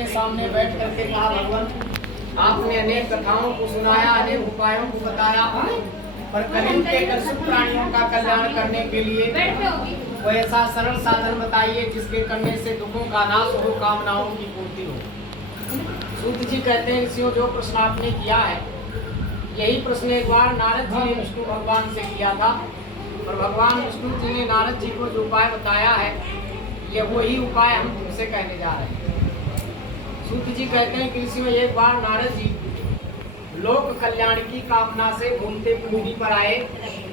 के सामने बैठ करके कहा, भगवान आपने अनेक कथाओं को सुनाया, अनेक उपायों को बताया, पर कलियुग के कलयुग प्राणियों का कल्याण करने के लिए वो ऐसा सरल साधन बताइए जिसके करने से दुखों का नाश हो, कामनाओं की पूर्ति हो। सूत जी कहते हैं, ऋषियों जो प्रश्न आपने किया है, यही प्रश्न एक बार नारद जी ने विष्णु भगवान से किया था, और भगवान विष्णु जी ने नारद जी को जो उपाय बताया है, ये वही उपाय हम तुमसे कहने जा रहे हैं। सूत जी कहते हैं कि ऋषियों एक बार नारद जी लोक कल्याण की कामना से घूमते पृथ्वी पर आए,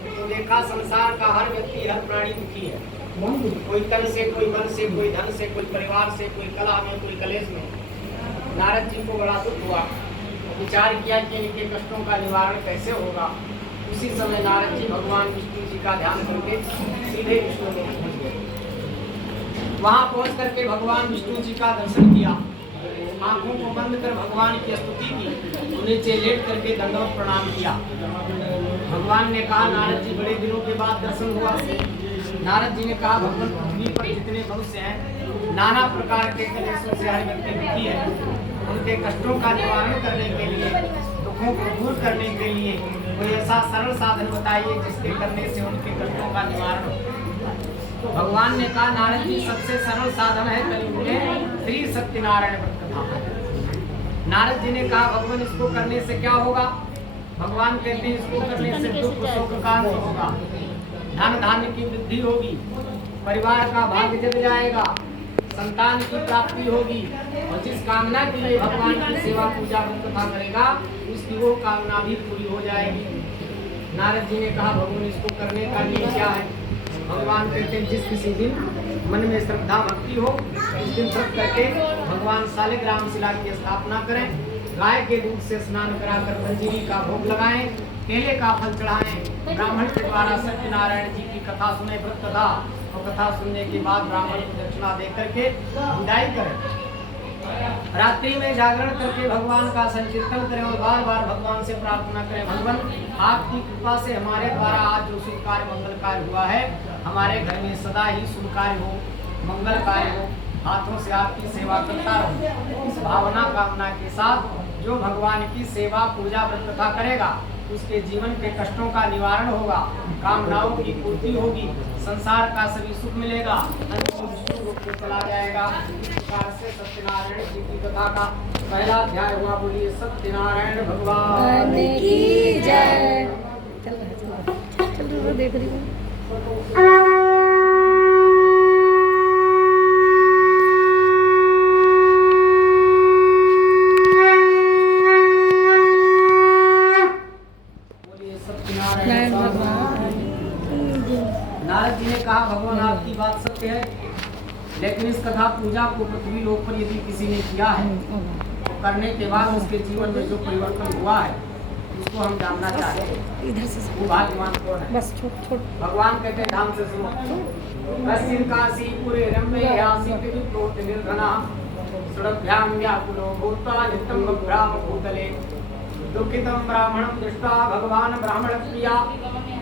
तो देखा संसार का हर व्यक्ति, हर प्राणी दुखी है। कोई तन से, कोई मन से, कोई धन से, कोई परिवार से, कोई कला में, कोई कलेश में। नारद जी को बड़ा दुख हुआ, विचार किया कि इनके कष्टों का निवारण कैसे होगा। उसी समय नारद जी भगवान विष्णु जी का ध्यान करके सीधे विष्णु लोक पहुंच गए। वहां पहुंच करके भगवान विष्णु जी का दर्शन किया, आंखों को बंद कर भगवान की स्तुति की, नीचे लेट करके दंडवत प्रणाम किया। भगवान ने कहा, नारद जी बड़े दिनों के बाद दर्शन हुआ। नारद जी ने कहा, भगवान पृथ्वी पर जितने मनुष्य हैं, नाना प्रकार के कलेशों से हर व्यक्ति दुखी है, उनके कष्टों का निवारण करने के लिए, दुखों को दूर करने के लिए कोई ऐसा सरल साधन बताइए जिसके करने से उनके कष्टों का निवारण हो। तो भगवान ने कहा, नारद जी सबसे सरल साधन है कलियुग में श्री सत्यनारायण व्रत कथा। नारद जी ने कहा, भगवान इसको करने से क्या होगा? भगवान कहते हैं, इसको करने से दुख शोक का अंत होगा, धन धान्य की वृद्धि होगी, परिवार का भाग्य जग जाएगा, संतान की प्राप्ति होगी, और जिस कामना के लिए भगवान की सेवा पूजा व्रत कथा करेगा, उसकी वो कामना भी पूरी हो जाएगी। नारद जी ने कहा, भगवान इसको करने का नियम क्या है? भगवान कहते हैं, जिस किसी दिन मन में श्रद्धा भक्ति हो, उस दिन व्रत करके भगवान शालिग्राम शिला की स्थापना करें, गाय के दूध से स्नान कराकर मंजीरी का भोग लगाएं, केले का फल चढ़ाएं, ब्राह्मण के द्वारा सत्यनारायण जी की कथा सुने, व्रत कथा, और कथा सुनने के बाद ब्राह्मण को दक्षिणा दे करके विदाई करें। रात्रि में जागरण करके भगवान का संकीर्तन करें और बार बार भगवान से प्रार्थना करें, भगवान आपकी कृपा से हमारे द्वारा आज जो शुभ कार्य मंगल कार्य हुआ है, हमारे घर में सदा ही शुभ कार्य हो, मंगल कार्य हो, हाथों से आपकी सेवा करता रहूं। इस भावना कामना के साथ जो भगवान की सेवा पूजा व्रत कथा करेगा, उसके जीवन के कष्टों का निवारण होगा, कामनाओं की पूर्ति होगी, संसार का सभी सुख मिलेगा, विष्णु लोक को चला जाएगा। इस प्रकार से सत्यनारायण जी की कथा का पहला अध्याय हुआ। बोलिए सत्यनारायण भगवान की जय। चल देख रही हूँ। नारद जी ने कहा, भगवान आपकी बात सत्य है, लेकिन इस कथा पूजा को पृथ्वी लोक पर यदि किसी ने किया है, तो करने के बाद उसके जीवन में जो परिवर्तन हुआ है, उसको हम जानना चाहते हैं। इधर से वो भाग्यवान कौन है? बस छोड़। भगवान कहते हैं, ध्यान से सुनो। कश्चिन काशीपुरे रम्ये आसीत् विप्रोत निर्धनः, सुरभ्यां व्याकुलो भूत्वा नित्यं बभ्राम भूतले, दुःखितं ब्राह्मणं दृष्ट्वा भगवान ब्राह्मण प्रिया,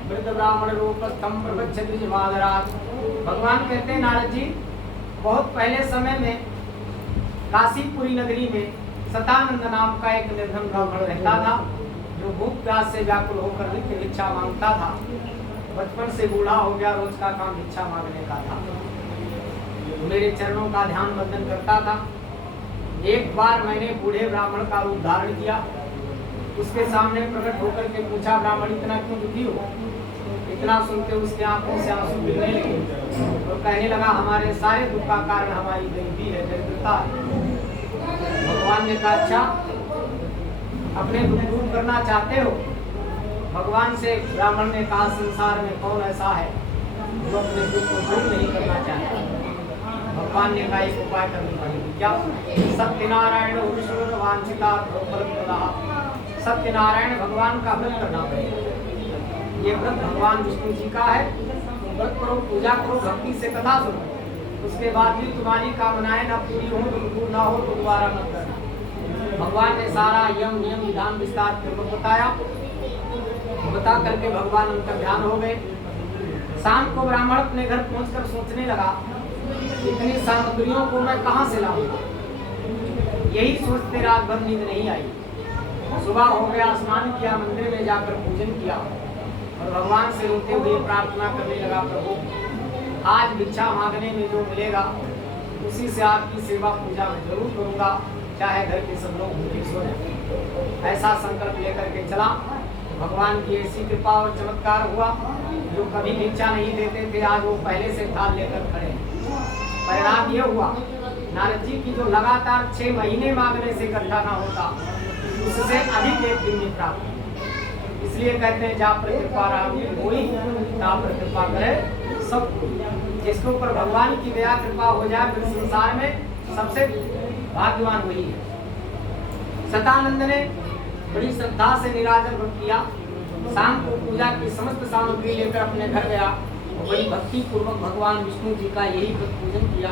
वृद्ध ब्राह्मण रूपस्थं प्रवक्षति जमादरात्। भगवान कहते हैं, नारद जी बहुत पहले समय में काशीपुरी नगरी में सतानंद नाम का एक निर्धन ब्राह्मण रहता था, जो भूख प्यास से व्याकुल होकर नित्य भिक्षा मांगता था। बचपन से बूढ़ा हो गया, रोज का काम भिक्षा मांगने का था। मेरे चरणों का ध्यान बंदन करता था। एक बार मैंने बूढ़े ब्राह्मण का रूप धारण किया, उसके सामने प्रकट होकर के पूछा, ब्राह्मण इतना क्यों दुखी हो? इतना सुनते उसके आंखों से आंसू गिरने लगे और कहने लगा, हमारे सारे दुख का कारण हमारी गरीबी है, दरिद्रता है। भगवान ने कहा, अच्छा अपने दुख दूर करना चाहते हो? भगवान से ब्राह्मण ने कहा, संसार में कौन ऐसा है जो अपने दुख को दूर नहीं करना चाहता? भगवान ने कहा, एक उपाय करनी पड़ेगी। क्या? सत्यनारायण वांछिता सत्यनारायण भगवान का व्रत करना पड़ेगा। ये व्रत भगवान विष्णु जी का है। व्रत करो, पूजा करो, भक्ति से कथा सुनो, उसके बाद भी तुम्हारी कामनाएं न पूरी हो तो दूर ना हो तो दोबारा मत करना। भगवान ने सारा यम नियम विधान विस्तार पूर्वक बताया। बता करके भगवान उनका ध्यान हो गए। शाम को ब्राह्मण अपने घर पहुंचकर सोचने लगा, इतनी सामग्रियों को मैं कहां से लाऊंगा? यही सोचते रात भर नींद नहीं आई। सुबह हो गया, स्नान किया, मंदिर में जाकर पूजन किया और भगवान से रोते हुए प्रार्थना करने लगा, प्रभु आज भिक्षा मांगने में जो मिलेगा उसी से आपकी सेवा पूजा में जरूर करूंगा, चाहे घर के सब लोग भूखे सो जाए। ऐसा संकल्प लेकर के चला। भगवान की ऐसी कृपा और चमत्कार हुआ, जो कभी भिक्षा नहीं देते थे आज वो पहले से थाल लेकर खड़े। परिणाम ये हुआ, नारद जी की जो लगातार 6 महीने मांगने से इकट्ठा ना होता, उससे अधिक एक दिन में प्राप्त। इसलिए कहते हैं जा पर कृपा राम कोई, ता पर कृपा करे सब कोई। जिसके ऊपर भगवान की दया कृपा हो जाए फिर संसार में सबसे भाग्यवान वही है। सतानंद ने बड़ी श्रद्धा से निराजन व्रत किया। शाम को पूजा की समस्त सामग्री लेकर अपने घर गया और बड़ी भक्ति पूर्वक भगवान विष्णु जी का यही व्रत पूजन किया,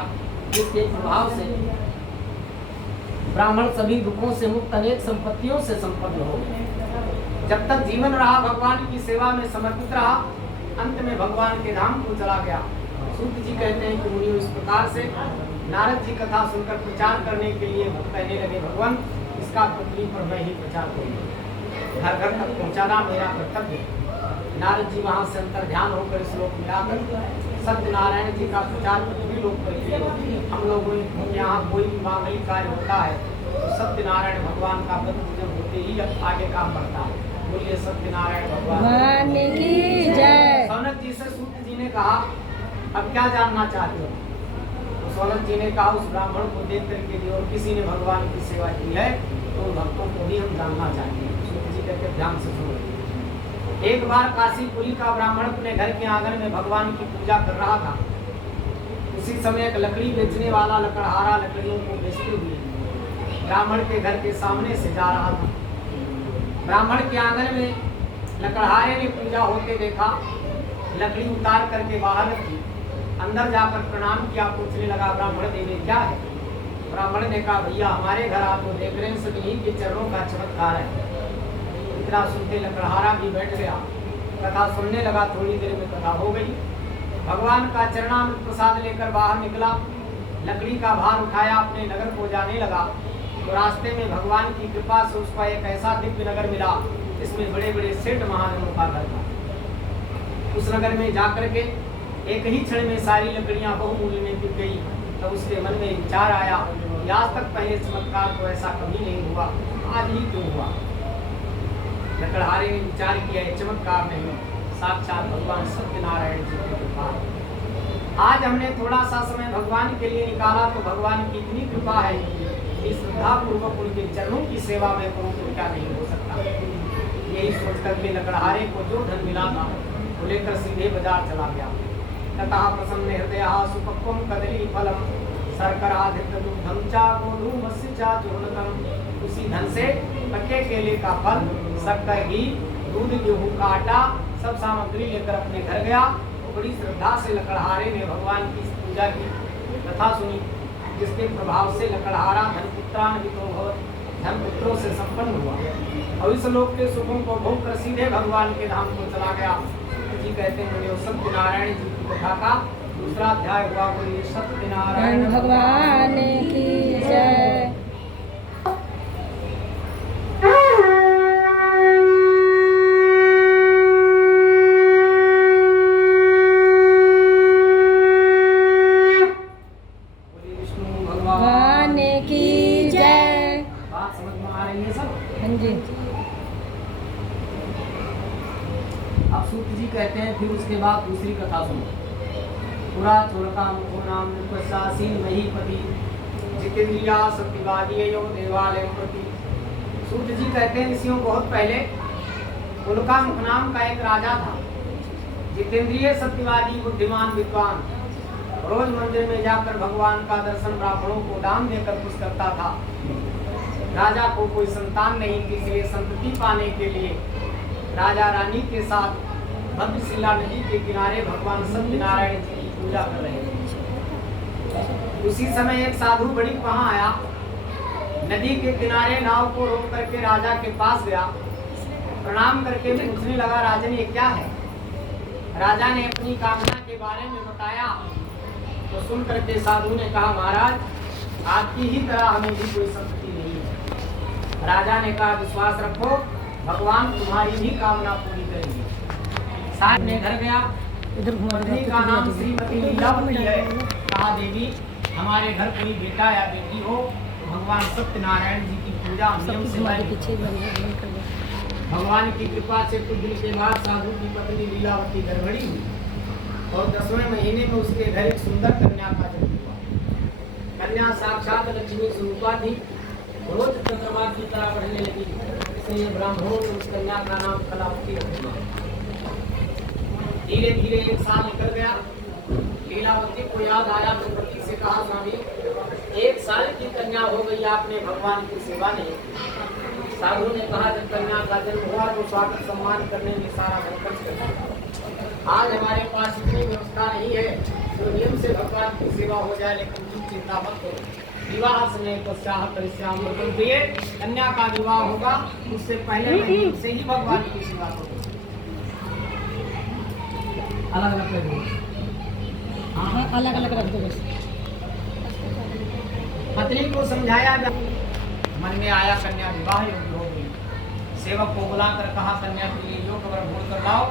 जिसके प्रभाव से ब्राह्मण सभी दुखों से मुक्त, अनेक संपत्तियों से संपन्न हो गए। जब तक जीवन रहा भगवान की सेवा में समर्पित रहा, अंत में भगवान के धाम को चला गया। सूत जी कहते हैं कि मुनियों इस प्रकार से नारद जी कथा सुनकर प्रचार करने के लिए कहने लगे, भगवान इसका पृथ्वी पर मैं ही प्रचार करूंगा, घर घर तक पहुंचाना मेरा कर्तव्य है। नारद जी वहां से अंतर ध्यान होकर श्लोक मिलाकर सत्यनारायण जी का प्रचार पृथ्वी लोक पर किया। हम लोगों यहाँ कोई भी मांगलिक कार्य होता है तो सत्यनारायण भगवान का व्रत पूजन होते ही आगे काम बढ़ता है। बोलिए सत्यनारायण भगवान की जय। सौनक जी से सूत जी ने कहा अब क्या जानना चाहते हो? तो सौनक जी ने कहा उस ब्राह्मण को देख करके भी और किसी ने भगवान की सेवा की है तो भक्तों को भी हम जानना चाहते हैं। सूत जी कहते ध्यान से सुनो। एक बार काशीपुरी का ब्राह्मण अपने घर के आंगन में भगवान की पूजा कर रहा था। उसी समय एक लकड़ी बेचने वाला लकड़हारा लकड़ियों को बेचते हुए ब्राह्मण के घर के सामने से जा रहा था। ब्राह्मण के आंगन में लकड़हारे ने पूजा होते देखा, लकड़ी उतार करके बाहर रखी, अंदर जाकर प्रणाम किया, पूछने लगा ब्राह्मण देवी क्या है? ब्राह्मण ने कहा भैया हमारे घर आप तो देख रहे हैं सब यही के चरणों का चमत्कार है। इतना सुनते लकड़हारा भी बैठ गया, कथा सुनने लगा। थोड़ी देर में कथा हो गई। भगवान का चरणामृत प्रसाद लेकर बाहर निकला, लकड़ी का भार उठाया, अपने नगर को जाने लगा। तो रास्ते में भगवान की कृपा से उसका एक ऐसा दिव्य नगर मिला जिसमें बड़े बड़े सेठ महाजनों का घर था। उस नगर में जाकर के एक ही क्षण में सारी लकड़ियां बहुमूल्य में बिक गई। तब उसके मन में विचार आया आज तक पहले चमत्कार तो ऐसा कभी नहीं हुआ, आज ही क्यों हुआ? लकड़हारे ने विचार किया ये चमत्कार नहीं, साक्षात भगवान सत्यनारायण जी की कृपा है। आज हमने थोड़ा सा समय भगवान के लिए निकाला तो भगवान की इतनी कृपा है कि श्रद्धा पूर्वक उनके चरणों की सेवा में करूं तो क्या नहीं हो सकता। यही सोचकर के लकड़हारे को जो धन मिला था वो लेकर सीधे बाजार चला गया। तथा प्रसन्न हृदय सुपक्वम कदली फलम शर्कराधितम चा गोधूमस्य चा चूर्णकम। उसी धन से पके केले का फल, शक्कर, घी, दूध, गेहूं का आटा सब सामग्री लेकर अपने घर गया। बड़ी श्रद्धा से लकड़हारे ने भगवान की पूजा की, कथा सुनी, जिसके प्रभाव से लकड़हारा धनपुत्रान्वितो भवत्, धनपुत्रों से संपन्न हुआ और इस लोक के सुखों को भोग कर सीधे भगवान के धाम को चला गया। जी कहते हैं सत्यनारायण जी की कथा का दूसरा अध्याय हुआ। बोलिए सत्यनारायण भगवान की जय। अब सूत जी कहते हैं फिर उसके बाद दूसरी कथा सुनो। पुरा चोरका मुखो नाम नृपशासीन महीपति जितेंद्रिया सत्यवादी यो देवालय प्रति। सूत जी कहते हैं ऋषियों बहुत पहले उनका मुख नाम का एक राजा था, जितेंद्रिय सत्यवादी बुद्धिमान विद्वान। रोज मंदिर में जाकर भगवान का दर्शन ब्राह्मणों को दान देकर खुश करता था। राजा को कोई संतान नहीं थी, इसलिए संतति पाने के लिए राजा रानी के साथ भद्रशिला नदी के किनारे भगवान सत्यनारायण जी की पूजा कर रहे थे। उसी समय एक साधु बड़ी वहां आया, नदी के किनारे नाव को रोक करके राजा के पास गया, प्रणाम करके पूछने लगा राजन ये क्या है? राजा ने अपनी कामना के बारे में बताया तो सुन करके साधु ने कहा महाराज आपकी ही तरह हमें भी कोई संपत्ति नहीं है। राजा ने कहा विश्वास रखो, भगवान तुम्हारी भी कामना पूरी करेंगे। साथ में घर गया, पत्नी का नाम श्रीमती लीलावती है। कहा देवी हमारे घर कोई बेटा या बेटी हो तो भगवान सत्यनारायण जी की पूजा हम नियम से करें। भगवान की कृपा से कुछ दिन के बाद साधु की पत्नी लीलावती गर्भणी हुई और 10वें महीने में उसके घर एक सुंदर कन्या का जन्म हुआ। कन्या साक्षात लक्ष्मी स्वरूपा थी, रोज चंद्रमा की तरह बढ़ने लगी। इसलिए ब्राह्मणों ने उस कन्या का नाम कलावती रख दिया। धीरे धीरे 1 साल निकल गया। लीलावती को याद आया तो पति से कहा स्वामी 1 साल की कन्या हो गई, आपने भगवान की सेवा नहीं। साधु ने कहा जब कन्या का जन्म हुआ तो स्वागत सम्मान करने में सारा धन खर्च कर दिया। आज हमारे पास इतनी व्यवस्था नहीं है तो नियम से भगवान की सेवा हो जाए, लेकिन तुम चिंता मत करो। विवाह समय पश्चात परिश्रम प्रिय कन्या का विवाह होगा, उससे पहले महीने से ही भगवान की सेवा करो। अलग अलग कर दो। हाँ अलग अलग रख दो बस। पत्नी को समझाया मन में आया, कन्या विवाह योग्य हो गई। सेवक को बुलाकर कहा कन्या के लिए योग ढूंढ कर लाओ।